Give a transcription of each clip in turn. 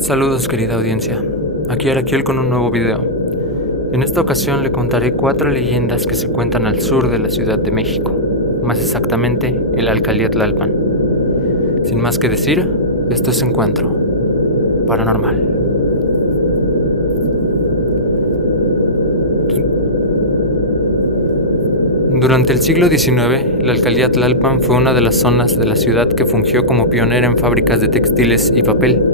Saludos querida audiencia, aquí Araquiel con un nuevo video. En esta ocasión le contaré 4 leyendas que se cuentan al sur de la Ciudad de México, más exactamente el Alcaldía Tlalpan. Sin más que decir, esto es Encuentro Paranormal. Durante el siglo XIX, la Alcaldía Tlalpan fue una de las zonas de la ciudad que fungió como pionera en fábricas de textiles y papel.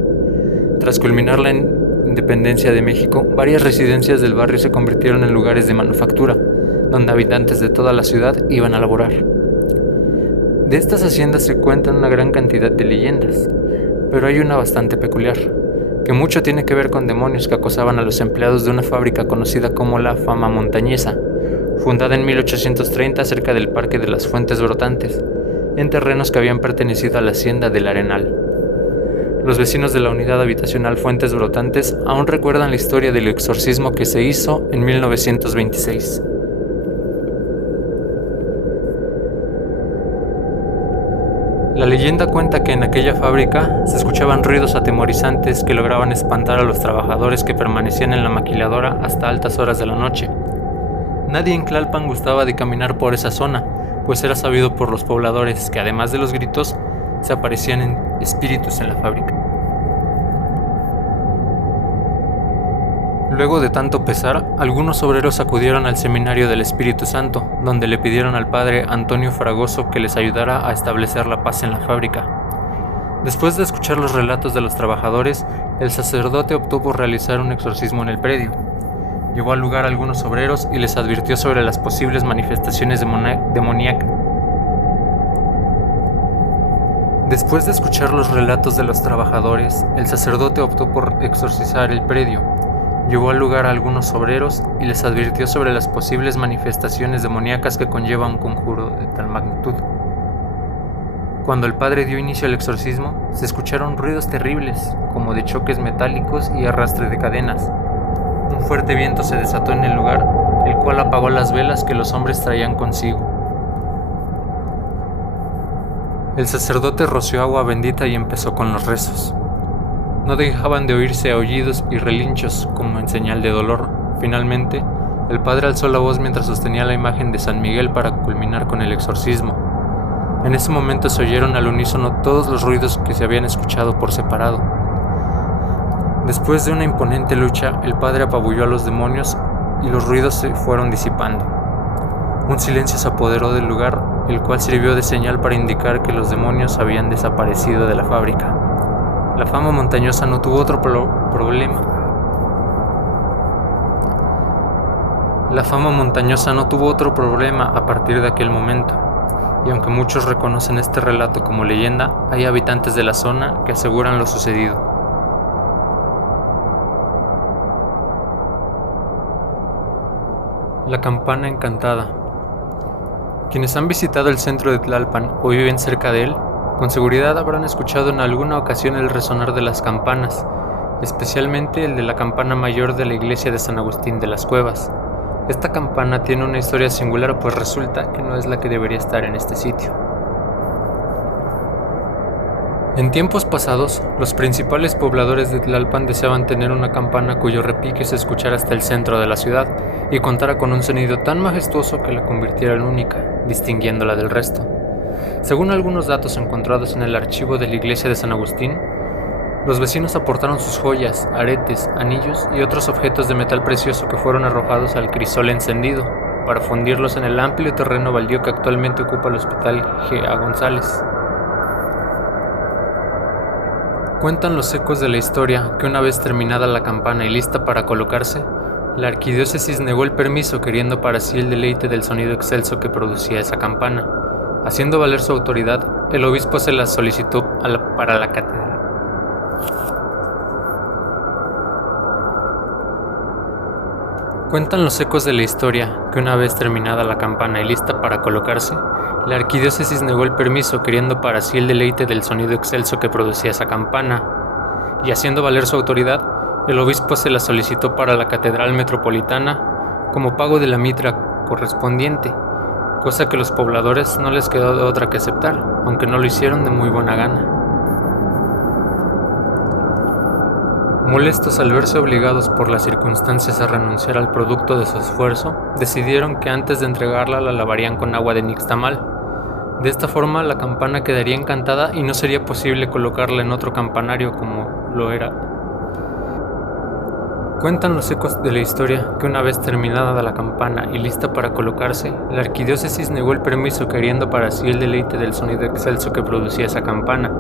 Tras culminar la independencia de México, varias residencias del barrio se convirtieron en lugares de manufactura, donde habitantes de toda la ciudad iban a laborar. De estas haciendas se cuentan una gran cantidad de leyendas, pero hay una bastante peculiar, que mucho tiene que ver con demonios que acosaban a los empleados de una fábrica conocida como la Fama Montañesa, fundada en 1830 cerca del Parque de las Fuentes Brotantes, en terrenos que habían pertenecido a la hacienda del Arenal. Los vecinos de la unidad habitacional Fuentes Brotantes aún recuerdan la historia del exorcismo que se hizo en 1926. La leyenda cuenta que en aquella fábrica se escuchaban ruidos atemorizantes que lograban espantar a los trabajadores que permanecían en la maquiladora hasta altas horas de la noche. Nadie en Tlalpan gustaba de caminar por esa zona, pues era sabido por los pobladores que además de los gritos, se aparecían espíritus en la fábrica. Luego de tanto pesar, algunos obreros acudieron al seminario del Espíritu Santo, donde le pidieron al padre Antonio Fragoso que les ayudara a establecer la paz en la fábrica. Después de escuchar los relatos de los trabajadores, el sacerdote optó por realizar un exorcismo en el predio. Llevó al lugar a algunos obreros y les advirtió sobre las posibles manifestaciones demoníacas. Después de escuchar los relatos de los trabajadores, el sacerdote optó por exorcizar el predio. Llevó al lugar a algunos obreros y les advirtió sobre las posibles manifestaciones demoníacas que conlleva un conjuro de tal magnitud. Cuando el padre dio inicio al exorcismo, se escucharon ruidos terribles, como de choques metálicos y arrastre de cadenas. Un fuerte viento se desató en el lugar, el cual apagó las velas que los hombres traían consigo. El sacerdote roció agua bendita y empezó con los rezos. No dejaban de oírse aullidos y relinchos como en señal de dolor. Finalmente, el padre alzó la voz mientras sostenía la imagen de San Miguel para culminar con el exorcismo. En ese momento se oyeron al unísono todos los ruidos que se habían escuchado por separado. Después de una imponente lucha, el padre apabulló a los demonios y los ruidos se fueron disipando. Un silencio se apoderó del lugar, el cual sirvió de señal para indicar que los demonios habían desaparecido de la fábrica. La Fama Montañosa no tuvo otro problema. La Fama Montañosa no tuvo otro problema a partir de aquel momento, y aunque muchos reconocen este relato como leyenda, hay habitantes de la zona que aseguran lo sucedido. La Campana Encantada. Quienes han visitado el centro de Tlalpan o viven cerca de él, con seguridad habrán escuchado en alguna ocasión el resonar de las campanas, especialmente el de la campana mayor de la iglesia de San Agustín de las Cuevas. Esta campana tiene una historia singular, pues resulta que no es la que debería estar en este sitio. En tiempos pasados, los principales pobladores de Tlalpan deseaban tener una campana cuyo repique se escuchara hasta el centro de la ciudad y contara con un sonido tan majestuoso que la convirtiera en única, distinguiéndola del resto. Según algunos datos encontrados en el archivo de la iglesia de San Agustín, los vecinos aportaron sus joyas, aretes, anillos y otros objetos de metal precioso que fueron arrojados al crisol encendido, para fundirlos en el amplio terreno baldío que actualmente ocupa el Hospital G.A. González. Cuentan los ecos de la historia que una vez terminada la campana y lista para colocarse, la arquidiócesis negó el permiso queriendo para sí el deleite del sonido excelso que producía esa campana. Haciendo valer su autoridad, el obispo se la solicitó para la catedral. Cuentan los ecos de la historia que una vez terminada la campana y lista para colocarse, la arquidiócesis negó el permiso queriendo para sí el deleite del sonido excelso que producía esa campana, y haciendo valer su autoridad, el obispo se la solicitó para la catedral metropolitana como pago de la mitra correspondiente, cosa que los pobladores no les quedó de otra que aceptar, aunque no lo hicieron de muy buena gana. Molestos al verse obligados por las circunstancias a renunciar al producto de su esfuerzo, decidieron que antes de entregarla la lavarían con agua de nixtamal. De esta forma la campana quedaría encantada y no sería posible colocarla en otro campanario como lo era. Cuentan los ecos de la historia que una vez terminada la campana y lista para colocarse, la arquidiócesis negó el permiso queriendo para sí el deleite del sonido excelso que producía esa campana,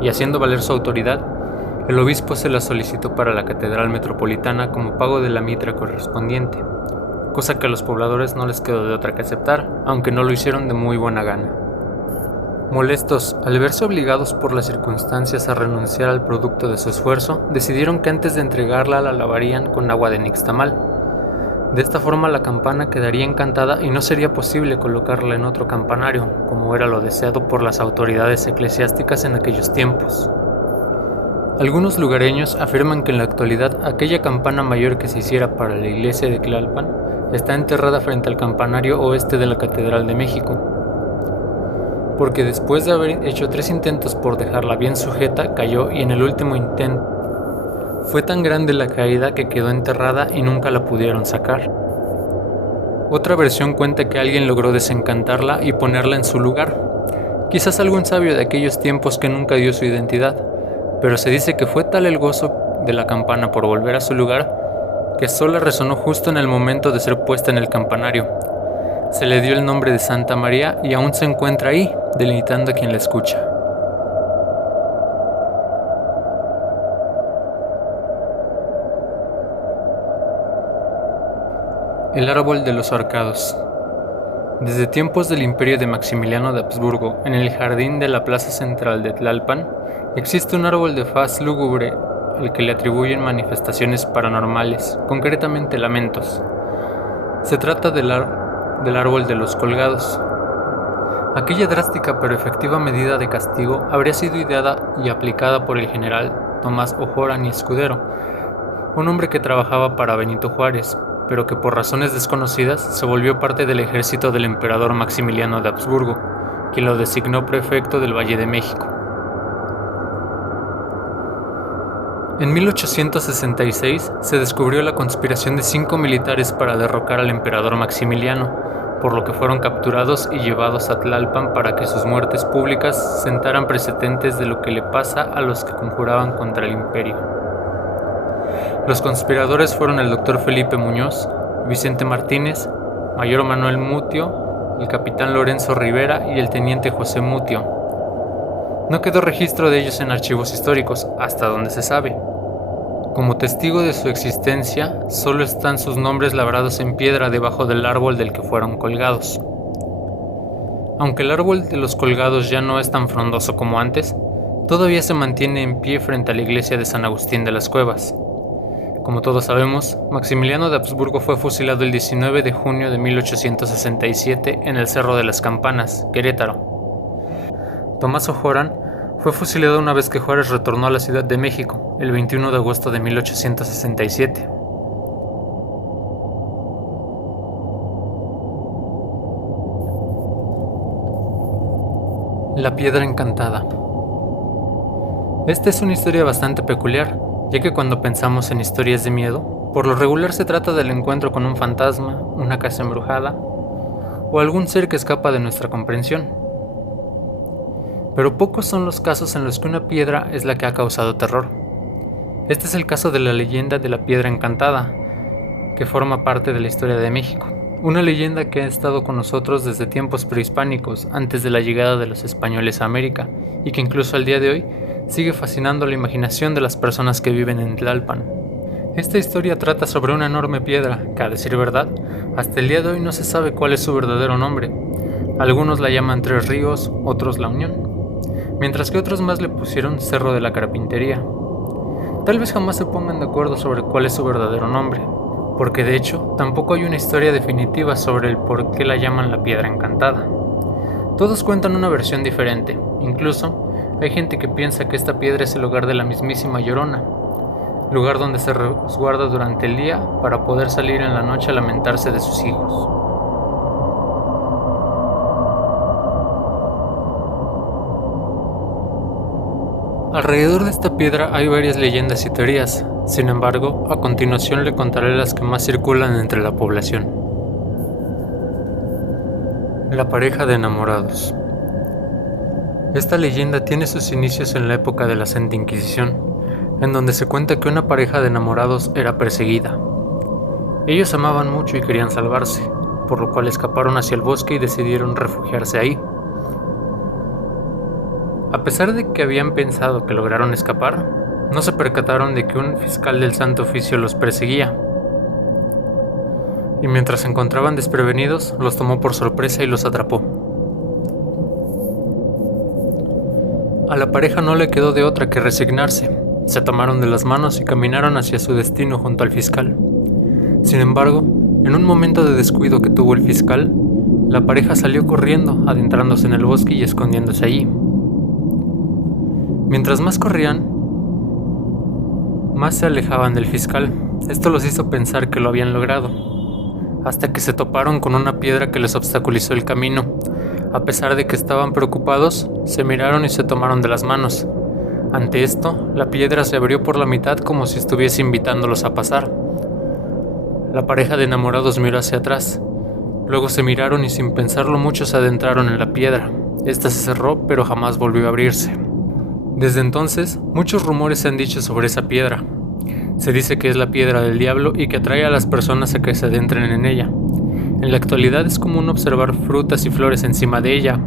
y haciendo valer su autoridad, el obispo se la solicitó para la catedral metropolitana como pago de la mitra correspondiente, cosa que a los pobladores no les quedó de otra que aceptar, aunque no lo hicieron de muy buena gana. Molestos al verse obligados por las circunstancias a renunciar al producto de su esfuerzo, decidieron que antes de entregarla la lavarían con agua de nixtamal. De esta forma la campana quedaría encantada y no sería posible colocarla en otro campanario, como era lo deseado por las autoridades eclesiásticas en aquellos tiempos. Algunos lugareños afirman que en la actualidad aquella campana mayor que se hiciera para la iglesia de Tlalpan está enterrada frente al campanario oeste de la Catedral de México, porque después de haber hecho 3 intentos por dejarla bien sujeta, cayó y en el último intento fue tan grande la caída que quedó enterrada y nunca la pudieron sacar. Otra versión cuenta que alguien logró desencantarla y ponerla en su lugar, quizás algún sabio de aquellos tiempos que nunca dio su identidad, pero se dice que fue tal el gozo de la campana por volver a su lugar que sola resonó justo en el momento de ser puesta en el campanario. Se le dio el nombre de Santa María y aún se encuentra ahí, deleitando a quien la escucha. El árbol de los ahorcados. Desde tiempos del imperio de Maximiliano de Habsburgo, en el jardín de la plaza central de Tlalpan, existe un árbol de faz lúgubre al que le atribuyen manifestaciones paranormales, concretamente lamentos. Se trata del árbol de los colgados. Aquella drástica pero efectiva medida de castigo habría sido ideada y aplicada por el general Tomás O'Horan y Escudero, un hombre que trabajaba para Benito Juárez, pero que por razones desconocidas se volvió parte del ejército del emperador Maximiliano de Habsburgo, quien lo designó prefecto del Valle de México. En 1866 se descubrió la conspiración de 5 militares para derrocar al emperador Maximiliano, por lo que fueron capturados y llevados a Tlalpan para que sus muertes públicas sentaran precedentes de lo que le pasa a los que conjuraban contra el imperio. Los conspiradores fueron el doctor Felipe Muñoz, Vicente Martínez, Mayor Manuel Mutio, el capitán Lorenzo Rivera y el teniente José Mutio. No quedó registro de ellos en archivos históricos, hasta donde se sabe. Como testigo de su existencia, solo están sus nombres labrados en piedra debajo del árbol del que fueron colgados. Aunque el árbol de los colgados ya no es tan frondoso como antes, todavía se mantiene en pie frente a la iglesia de San Agustín de las Cuevas. Como todos sabemos, Maximiliano de Habsburgo fue fusilado el 19 de junio de 1867 en el Cerro de las Campanas, Querétaro. Tomás O'Horan fue fusilado una vez que Juárez retornó a la Ciudad de México, el 21 de agosto de 1867. La piedra encantada. Esta es una historia bastante peculiar, ya que cuando pensamos en historias de miedo, por lo regular se trata del encuentro con un fantasma, una casa embrujada, o algún ser que escapa de nuestra comprensión. Pero pocos son los casos en los que una piedra es la que ha causado terror. Este es el caso de la leyenda de la piedra encantada, que forma parte de la historia de México. Una leyenda que ha estado con nosotros desde tiempos prehispánicos, antes de la llegada de los españoles a América, y que incluso al día de hoy sigue fascinando la imaginación de las personas que viven en Tlalpan. Esta historia trata sobre una enorme piedra que, a decir verdad, hasta el día de hoy no se sabe cuál es su verdadero nombre. Algunos la llaman Tres Ríos, otros La Unión, mientras que otros más le pusieron Cerro de la Carpintería. Tal vez jamás se pongan de acuerdo sobre cuál es su verdadero nombre, porque de hecho tampoco hay una historia definitiva sobre el por qué la llaman la piedra encantada. Todos cuentan una versión diferente, incluso hay gente que piensa que esta piedra es el hogar de la mismísima Llorona, lugar donde se resguarda durante el día para poder salir en la noche a lamentarse de sus hijos. Alrededor de esta piedra hay varias leyendas y teorías, sin embargo, a continuación le contaré las que más circulan entre la población. La pareja de enamorados. Esta leyenda tiene sus inicios en la época de la Santa Inquisición, en donde se cuenta que una pareja de enamorados era perseguida. Ellos amaban mucho y querían salvarse, por lo cual escaparon hacia el bosque y decidieron refugiarse ahí. A pesar de que habían pensado que lograron escapar, no se percataron de que un fiscal del Santo Oficio los perseguía. Y mientras se encontraban desprevenidos, los tomó por sorpresa y los atrapó. A la pareja no le quedó de otra que resignarse. Se tomaron de las manos y caminaron hacia su destino junto al fiscal. Sin embargo, en un momento de descuido que tuvo el fiscal, la pareja salió corriendo, adentrándose en el bosque y escondiéndose allí. Mientras más corrían, más se alejaban del fiscal. Esto los hizo pensar que lo habían logrado, hasta que se toparon con una piedra que les obstaculizó el camino. A pesar de que estaban preocupados, se miraron y se tomaron de las manos. Ante esto, la piedra se abrió por la mitad como si estuviese invitándolos a pasar. La pareja de enamorados miró hacia atrás. Luego se miraron y sin pensarlo mucho se adentraron en la piedra. Esta se cerró, pero jamás volvió a abrirse. Desde entonces, muchos rumores se han dicho sobre esa piedra. Se dice que es la piedra del diablo y que atrae a las personas a que se adentren en ella. En la actualidad es común observar frutas y flores encima de ella,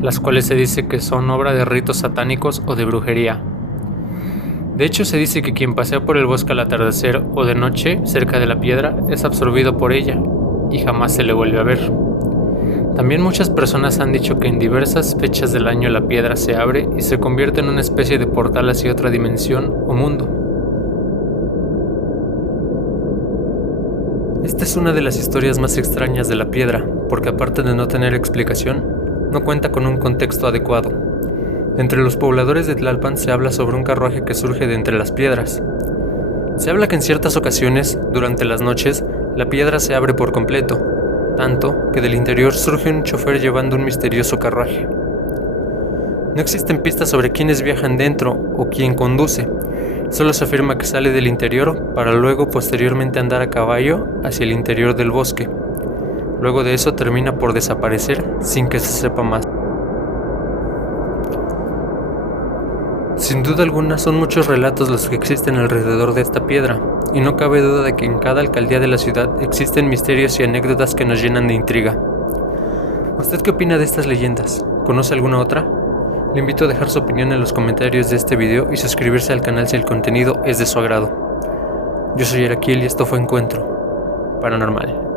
las cuales se dice que son obra de ritos satánicos o de brujería. De hecho, se dice que quien pasea por el bosque al atardecer o de noche cerca de la piedra es absorbido por ella y jamás se le vuelve a ver. También muchas personas han dicho que en diversas fechas del año la piedra se abre y se convierte en una especie de portal hacia otra dimensión o mundo. Esta es una de las historias más extrañas de la piedra, porque aparte de no tener explicación, no cuenta con un contexto adecuado. Entre los pobladores de Tlalpan se habla sobre un carruaje que surge de entre las piedras. Se habla que en ciertas ocasiones, durante las noches, la piedra se abre por completo, tanto que del interior surge un chofer llevando un misterioso carruaje. No existen pistas sobre quiénes viajan dentro o quién conduce. Solo se afirma que sale del interior para luego posteriormente andar a caballo hacia el interior del bosque. Luego de eso termina por desaparecer sin que se sepa más. Sin duda alguna son muchos relatos los que existen alrededor de esta piedra, y no cabe duda de que en cada alcaldía de la ciudad existen misterios y anécdotas que nos llenan de intriga. ¿Usted qué opina de estas leyendas? ¿Conoce alguna otra? Le invito a dejar su opinión en los comentarios de este video y suscribirse al canal si el contenido es de su agrado. Yo soy Araquiel y esto fue Encuentro Paranormal.